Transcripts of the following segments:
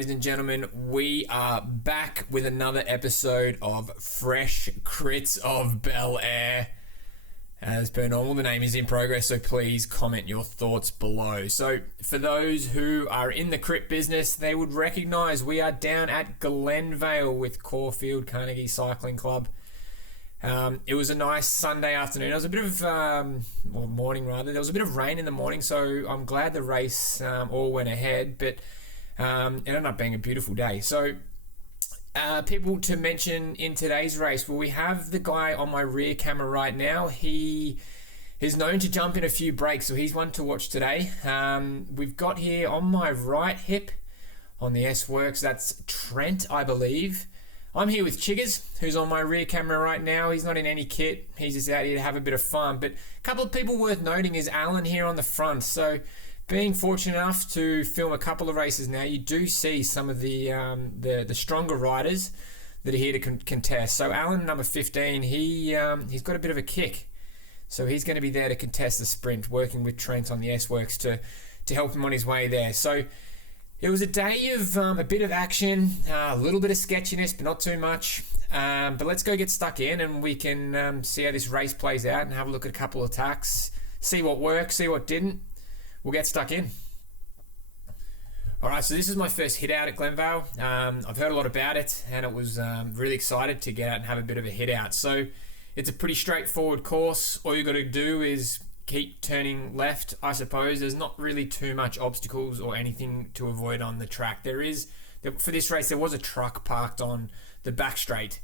ladies and gentlemen, we are back with another episode of Fresh Crits of Bel Air. As per normal, the name is in progress, so please comment your thoughts below. So, for those who are in the crit business, they would recognise we are down at Glenvale with Caufield Carnegie Cycling Club. It was a nice Sunday afternoon. It was a bit of, morning rather. There was a bit of rain in the morning, so I'm glad the race all went ahead, but it ended up being a beautiful day. So, people to mention in today's race, well, we have the guy on my rear camera right now. He is known to jump in a few breaks, so he's one to watch today. We've got here on my right hip on the S-Works, that's Trent, I believe. I'm here with Chiggers, who's on my rear camera right now. He's not in any kit. He's just out here to have a bit of fun. But a couple of people worth noting is Alan here on the front. So being fortunate enough to film a couple of races now, you do see some of the stronger riders that are here to contest. So Alan, number 15, he's got a bit of a kick. So he's going to be there to contest the sprint, working with Trent on the S-Works to help him on his way there. So it was a day of a bit of action, a little bit of sketchiness, but not too much. But let's go get stuck in and we can see how this race plays out and have a look at a couple of attacks, see what worked, see what didn't. We'll get stuck in. Alright, so this is my first hit out at Glenvale. I've heard a lot about it and it was really excited to get out and have a bit of a hit out. So it's a pretty straightforward course. All you got to do is keep turning left, I suppose. There's not really too much obstacles or anything to avoid on the track. For this race, there was a truck parked on the back straight,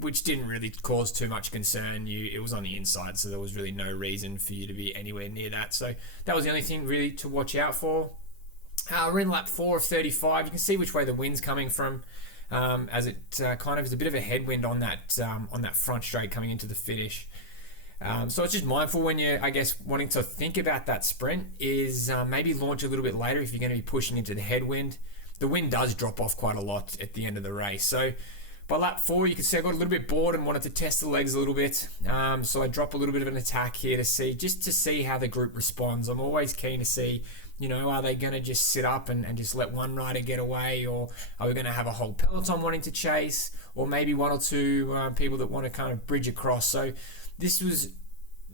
which didn't really cause too much concern. It was on the inside, so there was really no reason for you to be anywhere near that. So that was the only thing really to watch out for. We're in lap 4 of 35. You can see which way the wind's coming from, as it kind of is a bit of a headwind on that front straight coming into the finish. So it's just mindful when you're, I guess, wanting to think about that sprint is maybe launch a little bit later if you're going to be pushing into the headwind. The wind does drop off quite a lot at the end of the race. So by lap 4, you can see I got a little bit bored and wanted to test the legs a little bit. So I drop a little bit of an attack here to see how the group responds. I'm always keen to see, are they going to just sit up and just let one rider get away, or are we going to have a whole peloton wanting to chase, or maybe one or two people that want to kind of bridge across. So this was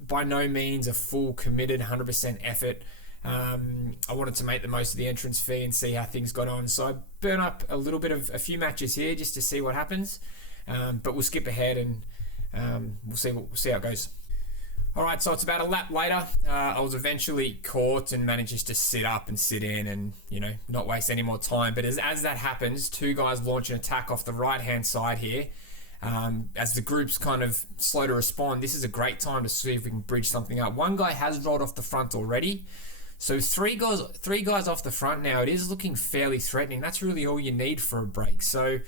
by no means a full committed 100% effort. I wanted to make the most of the entrance fee and see how things got on. So I burn up a few matches here just to see what happens. But we'll skip ahead and we'll see how it goes. Alright, so it's about a lap later. I was eventually caught and managed just to sit up and sit in and, not waste any more time. But as that happens, two guys launch an attack off the right-hand side here. As the group's kind of slow to respond, this is a great time to see if we can bridge something up. One guy has rolled off the front already. So three guys off the front now. It is looking fairly threatening. That's really all you need for a break. So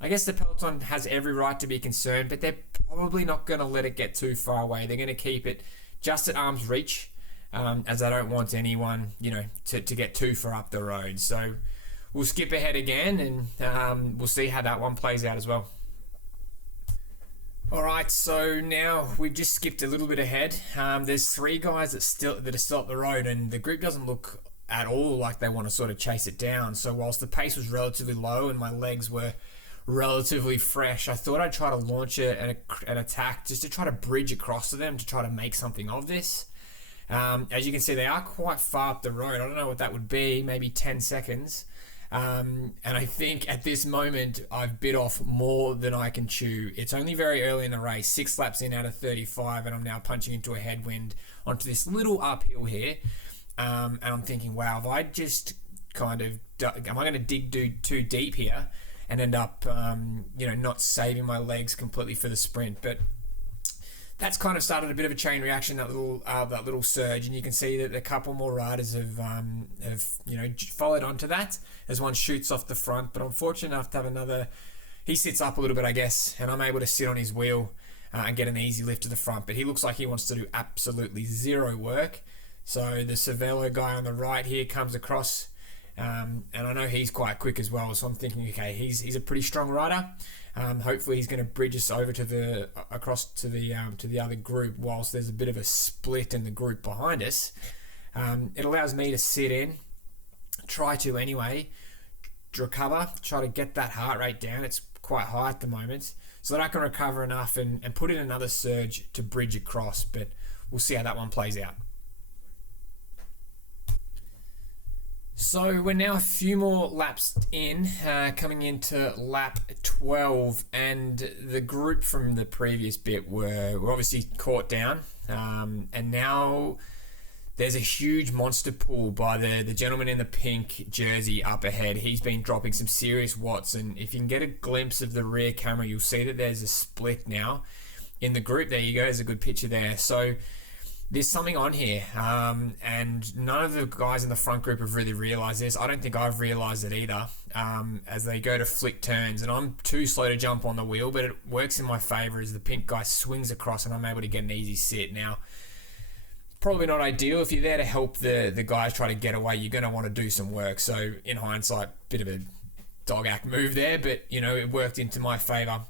I guess the peloton has every right to be concerned, but they're probably not going to let it get too far away. They're going to keep it just at arm's reach, as I don't want anyone, to get too far up the road. So we'll skip ahead again and we'll see how that one plays out as well. Alright, so now we've just skipped a little bit ahead. There's three guys that are still up the road, and the group doesn't look at all like they want to sort of chase it down. So whilst the pace was relatively low and my legs were relatively fresh, I thought I'd try to launch an attack just to try to bridge across to them to try to make something of this. As you can see, they are quite far up the road. I don't know what that would be, maybe 10 seconds. And I think at this moment I've bit off more than I can chew. It's only very early in the race, 6 laps in out of 35, and I'm now punching into a headwind onto this little uphill here. And I'm thinking, wow, if I just kind of, am I going to dig too deep here and end up, not saving my legs completely for the sprint? But that's kind of started a bit of a chain reaction, that little surge, and you can see that a couple more riders have followed onto that as one shoots off the front. But I'm fortunate enough to have another. He sits up a little bit, I guess, and I'm able to sit on his wheel and get an easy lift to the front. But he looks like he wants to do absolutely zero work. So the Cervelo guy on the right here comes across, and I know he's quite quick as well. So I'm thinking, okay, he's a pretty strong rider. Hopefully he's going to bridge us over across to the other group whilst there's a bit of a split in the group behind us. It allows me to sit in, try to anyway, recover, try to get that heart rate down. It's quite high at the moment, so that I can recover enough and put in another surge to bridge across, but we'll see how that one plays out. So we're now a few more laps in, coming into lap 12, and the group from the previous bit were obviously caught down, and now there's a huge monster pull by the gentleman in the pink jersey up ahead. He's been dropping some serious watts, and if you can get a glimpse of the rear camera, you'll see that there's a split now in the group. There you go, there's a good picture there. So there's something on here, and none of the guys in the front group have really realised this. I don't think I've realised it either, as they go to flick turns, and I'm too slow to jump on the wheel, but it works in my favour as the pink guy swings across and I'm able to get an easy sit. Now, probably not ideal. If you're there to help the guys try to get away, you're going to want to do some work. So in hindsight, bit of a dog act move there, but it worked into my favour.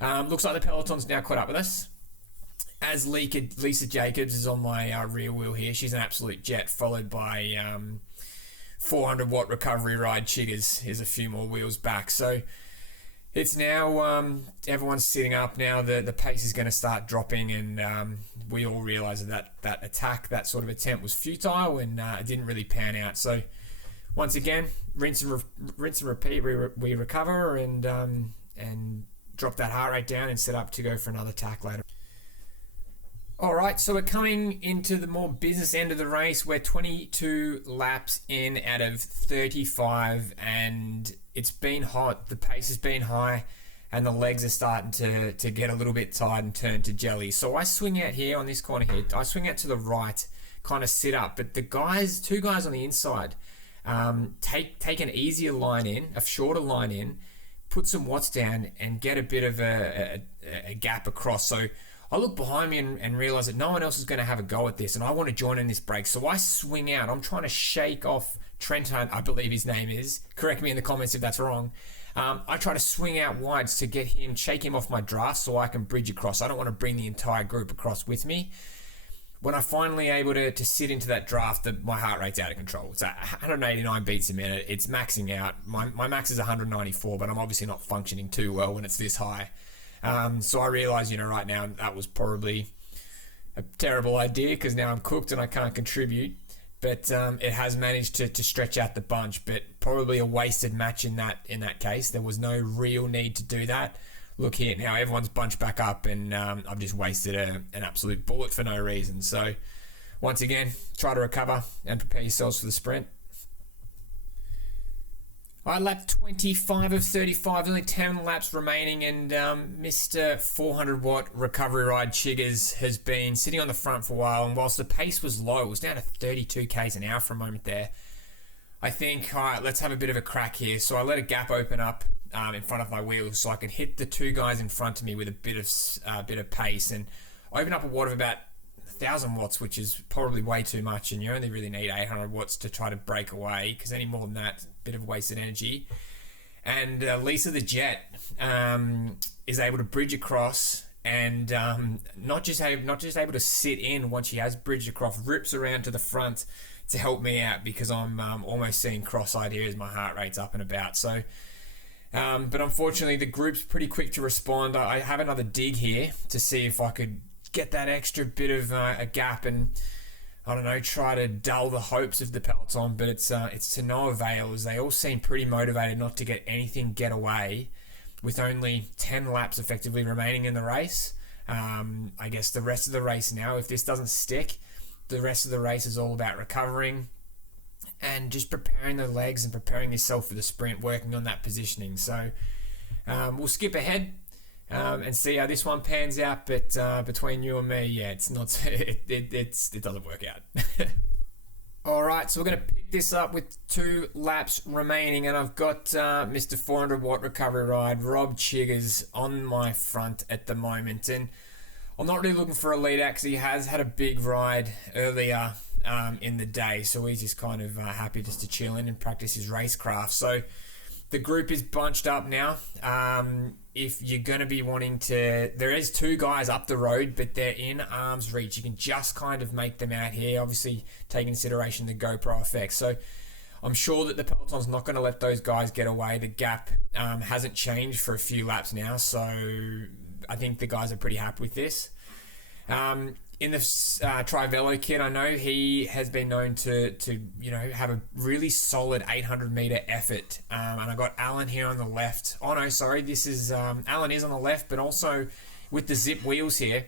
Looks like the peloton's now caught up with us, as Lisa Jacobs is on my rear wheel here. She's an absolute jet, followed by 400 watt recovery ride Chiggers is a few more wheels back. So it's now everyone's sitting up now. The pace is going to start dropping, and we all realise that attack, that sort of attempt, was futile, and it didn't really pan out. So once again, rinse and repeat. We recover and drop that heart rate down and set up to go for another attack later. Alright, so we're coming into the more business end of the race. We're 22 laps in out of 35, and it's been hot. The pace has been high, and the legs are starting to get a little bit tired and turn to jelly. So I swing out here on this corner here. I swing out to the right, kind of sit up, but the two guys on the inside take an easier line in, a shorter line in, put some watts down, and get a bit of a gap across. So I look behind me and realise that no one else is going to have a go at this, and I want to join in this break. So I swing out. I'm trying to shake off Trent Hunt, I believe his name is. Correct me in the comments if that's wrong. I try to swing out wide to get him, shake him off my draft so I can bridge across. I don't want to bring the entire group across with me. When I'm finally able to sit into that draft, my heart rate's out of control. It's at 189 beats a minute. It's maxing out. My max is 194, but I'm obviously not functioning too well when it's this high. So I realise, right now that was probably a terrible idea, because now I'm cooked and I can't contribute. But it has managed to stretch out the bunch, but probably a wasted match in that case. There was no real need to do that. Look here, now everyone's bunched back up, and I've just wasted an absolute bullet for no reason. So once again, try to recover and prepare yourselves for the sprint. Lap 25 of 35, only 10 laps remaining, and Mr. 400 watt recovery ride Chiggers has been sitting on the front for a while, and whilst the pace was low, it was down to 32 k's an hour for a moment there. I think, alright, let's have a bit of a crack here. So I let a gap open up in front of my wheels so I could hit the two guys in front of me with a bit of pace, and open up a watt of about 1,000 watts, which is probably way too much, and you only really need 800 watts to try to break away, because any more than that, bit of wasted energy. And Lisa the Jet is able to bridge across, and not just able to sit in once she has bridged across, rips around to the front to help me out, because I'm almost seeing cross-eyed here as my heart rate's up and about. So but unfortunately the group's pretty quick to respond. I have another dig here to see if I could get that extra bit of a gap and, I don't know, try to dull the hopes of the peloton, but it's to no avail, as they all seem pretty motivated not to get anything get away with only 10 laps effectively remaining in the race. I guess the rest of the race now, if this doesn't stick, the rest of the race is all about recovering and just preparing the legs and preparing yourself for the sprint, working on that positioning. So we'll skip ahead and see how this one pans out, but between you and me, yeah, it's not. It doesn't work out. All right, so we're going to pick this up with 2 laps remaining, and I've got Mr. 400 watt recovery ride Rob Chiggers on my front at the moment, and I'm not really looking for a lead out because he has had a big ride earlier in the day, so he's just kind of happy just to chill in and practice his racecraft. So the group is bunched up now. If you're going to be wanting to, there is 2 guys up the road, but they're in arm's reach. You can just kind of make them out here, obviously take into consideration the GoPro effect. So I'm sure that the peloton's not going to let those guys get away. The gap hasn't changed for a few laps now, so I think the guys are pretty happy with this. In the Trivelo kit, I know he has been known to have a really solid 800 meter effort. And I got Alan here on the left. Oh no, sorry, this is Alan is on the left, but also with the zip wheels here.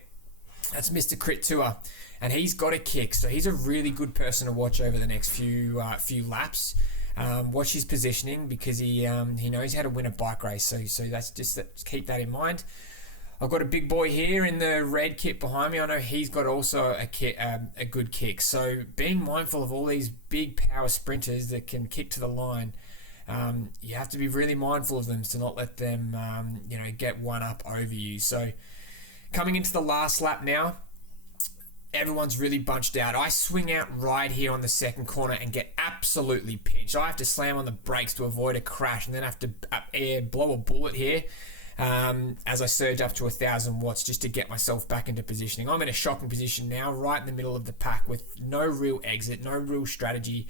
That's Mr. Crit Tour, and he's got a kick, so he's a really good person to watch over the next few laps. Watch his positioning because he knows how to win a bike race. So that's just keep that in mind. I've got a big boy here in the red kit behind me. I know he's got also a good kick. So being mindful of all these big power sprinters that can kick to the line, you have to be really mindful of them to not let them get one up over you. So coming into the last lap now, everyone's really bunched out. I swing out right here on the second corner and get absolutely pinched. I have to slam on the brakes to avoid a crash and then have to blow a bullet here. As I surge up to 1,000 watts just to get myself back into positioning. I'm in a shocking position now, right in the middle of the pack with no real exit, no real strategy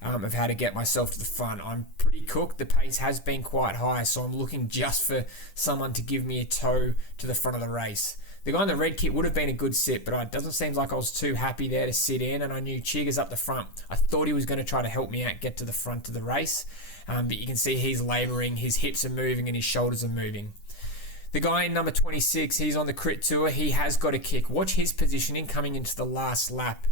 of how to get myself to the front. I'm pretty cooked. The pace has been quite high, so I'm looking just for someone to give me a tow to the front of the race. The guy in the red kit would have been a good sit, but it doesn't seem like I was too happy there to sit in, and I knew Chiga's up the front. I thought he was going to try to help me out, get to the front of the race, but you can see he's labouring, his hips are moving and his shoulders are moving. The guy in number 26, he's on the Crit Tour. He has got a kick. Watch his positioning coming into the last lap.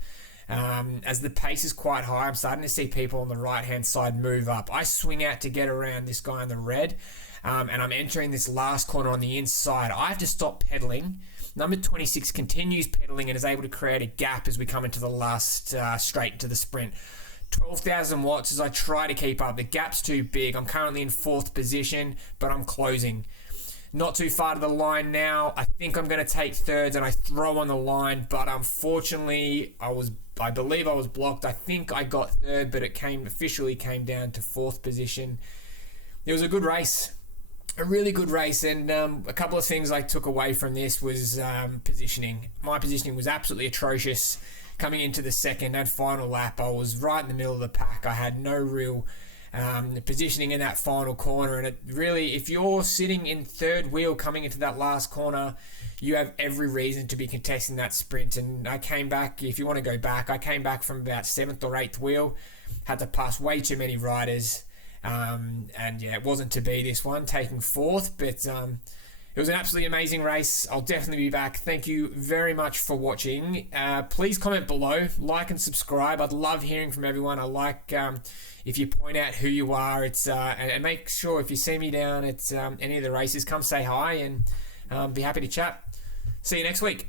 As the pace is quite high, I'm starting to see people on the right-hand side move up. I swing out to get around this guy in the red, and I'm entering this last corner on the inside. I have to stop pedaling. Number 26 continues pedaling and is able to create a gap as we come into the last straight to the sprint. 12,000 watts as I try to keep up. The gap's too big. I'm currently in 4th position, but I'm closing. Not too far to the line now. I think I'm going to take thirds and I throw on the line, but unfortunately I believe I was blocked. I think I got third, but it officially came down to 4th position. It was a good race. A really good race, and a couple of things I took away from this was positioning. My positioning was absolutely atrocious. Coming into the second and final lap, I was right in the middle of the pack. I had no real positioning in that final corner, and it really, if you're sitting in third wheel coming into that last corner, you have every reason to be contesting that sprint. And I came back, if you want to go back, I came back from about 7th or 8th wheel, had to pass way too many riders, and yeah, it wasn't to be this one, taking 4th, but it was an absolutely amazing race. I'll definitely be back. Thank you very much for watching. Please comment below, like and subscribe. I'd love hearing from everyone. I like if you point out who you are. And make sure if you see me down at any of the races, come say hi and be happy to chat. See you next week.